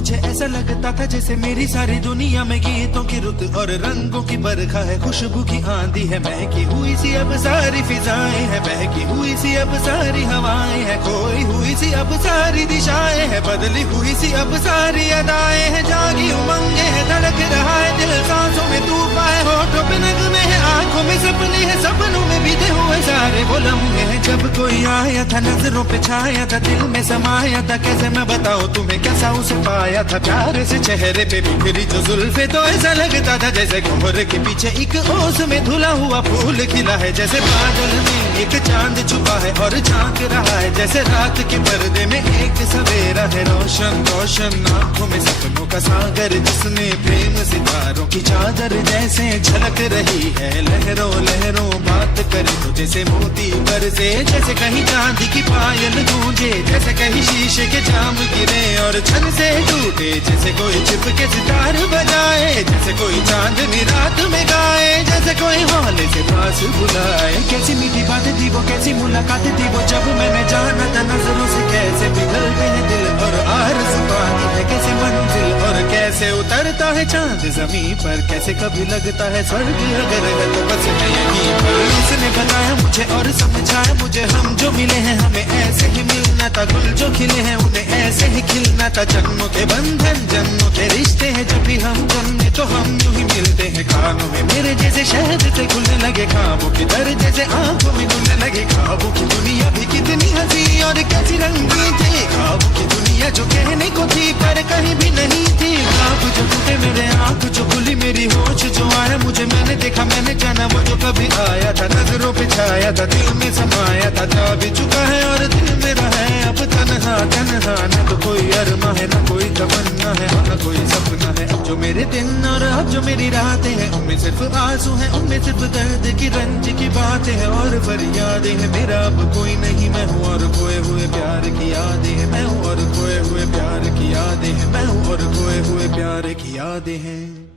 मुझे ऐसा लगता था जैसे मेरी सारी दुनिया में गीतों की रुत और रंगों की बरखा है, खुशबू की आंधी है, महकी हुई सी अब सारी फिजाएं है, महकी हुई सी अब सारी हवाएं है, खोई हुई सी अब सारी दिशाएं है, बदली हुई सी अब सारी अदाएं है, जागी उमंगे है, धड़क रहा है दिल, सांसों में तूफान है, होठों पे नगमे है, आंखों में सपने है, सपनों में बीते हुए सारे वो लम्हे हैं। जब कोई आया था नजरों पे छाया था, दिल में समाया था, कैसे मैं बताऊं तुम्हें कैसा उसे पाया था, प्यार से चेहरे पे बिखरी जो जुल्फे, तो ऐसा लगता था जैसे कोहरे के पीछे एक ओस में धुला हुआ फूल खिला है, जैसे बादल में एक चांद छुपा है और झांक रहा है, जैसे रात के पर्दे में एक सवेरा है, रोशन रोशन आंखों में सपनों का सागर, जिसने प्रेम सितारों की चादर जैसे झलक रही है, लहरों लहरों बात करे तो जैसे मोती बरसे, जैसे कहीं चांदी की पायल गूंजे, जैसे कहीं शीशे के जाम गिरे और छन से टूटे, जैसे कोई चिपके सितार बजाए, जैसे कोई चांदनी रात में गाए, जैसे कोई हौले से पास बुलाए। कैसी मीठी बातें थी वो, कैसी मुलाकातें थी वो, जब मैंने जाना था नजरों से कैसे पिघलते हैं दिल और आरज़ू पानी है, कैसे मंजिल और कैसे उतरता है चांद जमीन पर, कैसे कभी लगता है स्वर्ग अगर है तो बस मैं यहीं पर। उसने बताया मुझे और समझाया मुझे, हम जो मिले हैं हमें ऐसे ही मिलना था, गुल जो खिले हैं उन्हें ऐसे ही खिलना था, जन्मों के बंधन जन्मों के रिश्ते हैं, जब भी हम जन्मे तो हम यूं ही मिलते हैं, खानों में मेरे जैसे शहद से खुलने लगे ख्वाबों के दर, जैसे आंखों में खुलने लगे ख्वाबों की दुनिया भी कितनी हंसी और कैसी रंगीन थी, ख्वाबों की दुनिया जो कहने को थी पर कहीं भी नहीं थी, ख्वाब जो टूटे मेरे आंख जो खुली मेरी होश जो आया मुझे, मैंने देखा मैंने जाना वो जो कभी आया था, नजरों पे छाया था, दिल में समाया था, जा भी चुका है और दिल मेरा है अब तन्हा तन्हा, न तो कोई अरमा है न कोई तमन्ना है न कोई सपना है, अब जो मेरे दिन और अब जो मेरी रातें हैं उनमें सिर्फ आंसू हैं, उनमें सिर्फ दर्द की रंज की बातें हैं और फरियादें हैं, मेरा अब कोई नहीं मैं हूँ और खोए हुए प्यार की यादें हैं, मैं हूँ और खोए हुए प्यार की यादें हैं, मैं हूँ और खोए हुए प्यार की यादें हैं।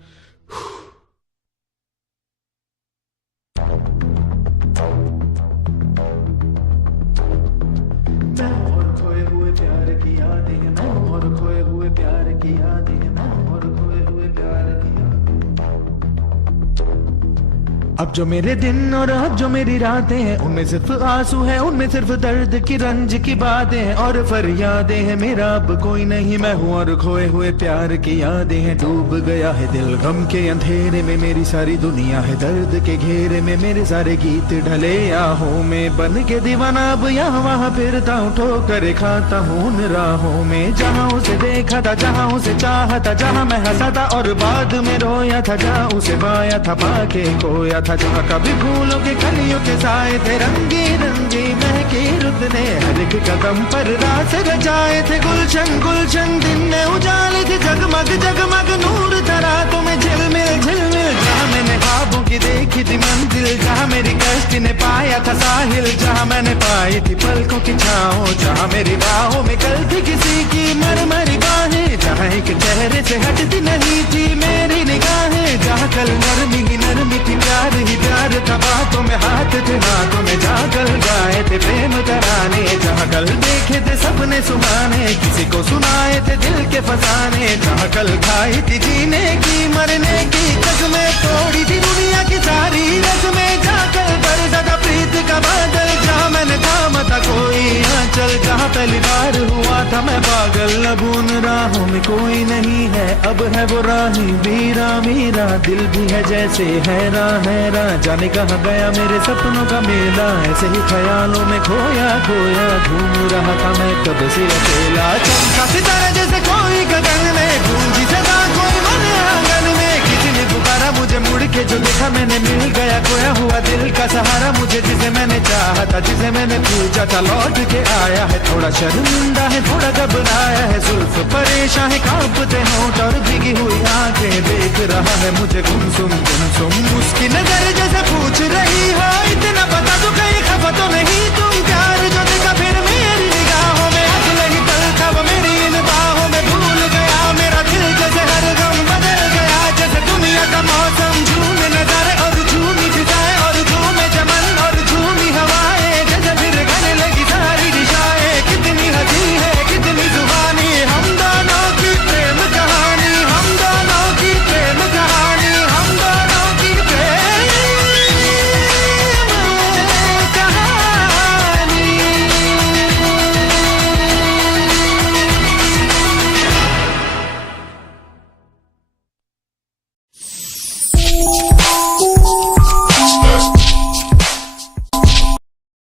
अब जो मेरे दिन और अब जो मेरी रातें हैं उनमें सिर्फ आंसू हैं, उनमें सिर्फ दर्द की रंज की बातें हैं और फरियादें हैं, मेरा अब कोई नहीं मैं हूँ और खोए हुए प्यार की यादें हैं, डूब गया है दिल गम के अंधेरे में, मेरी सारी दुनिया है दर्द के घेरे में, मेरे सारे गीत ढले आहों में, बन के दीवाना अब यहाँ वहाँ फिरता हूँ, ठोकर खाता हूँ उन राहों में, जहाँ उसे देखा था जहाँ उसे चाहा था, जहाँ मैं हंसा था और बाद में रोया था, जहाँ उसे पाया था पाके खोया था, जहाँ कभी फूलों के कलियों के साए थे, रंगी रंगी महकी रुत ने हर एक कदम पर रास रचाए थे, गुलशन गुलशन दिन में उजाले थे, जगमग जगमग नूर था रातों में झिलमिल झिलमिल, जहाँ मैंने ख्वाबों की देखी थी मंजिल, जहाँ मेरी कश्ती ने पाया था साहिल, जहाँ मैंने पाई थी पलकों की छाओ, जहाँ मेरी बाहों में कल थी किसी की मरमरी बाहें, जहाँ एक चेहरे से हटती नहीं थी मेरी निगाहें, जहाँ कल नरमी ही नरमी थी प्यार ही प्यार था, बातों में हाथ थे हाथों में, जहाँ कल गाए थे प्रेम तराने, जहाँ कल देखे थे सपने सुहाने, किसी को सुनाए थे दिल के फसाने, जहाँ कल खाई थी जीने की मरने की कसमें, तोड़ी थी दुनिया की सारी रस्में, जहाँ कल बरसा था प्रीत का बादल, जहाँ मैंने थामा था कोई आंचल, जहाँ पहली बार हुआ था मैं पागल, अब उन राहों में कोई नहीं है, अब है वो राही मीरा मीरा, दिल भी है जैसे हैरान हैरान, जाने कहाँ गया मेरे सपनों का मेला, ऐसे ही ख्यालों में खोया खोया घूम रहा था मैं कब से अकेला, चमका सितारा जैसे कोई गगन में, गूंजी सदा कोई मन आंगन में, किसी ने पुकारा मुझे मुड़ के जो देखा मैंने, मिल गया खोया हुआ दिल का सहारा मुझे, जिसे मैंने चाहा था जिसे मैंने पूछा था लौट के आया है, थोड़ा शर्मिंदा है थोड़ा घबराया है, जुल्फ परेशान है कांपते होंठ और भीगी हुई आंखें, देख रहा है मुझे गुमसुम गुमसुम, उसकी नजर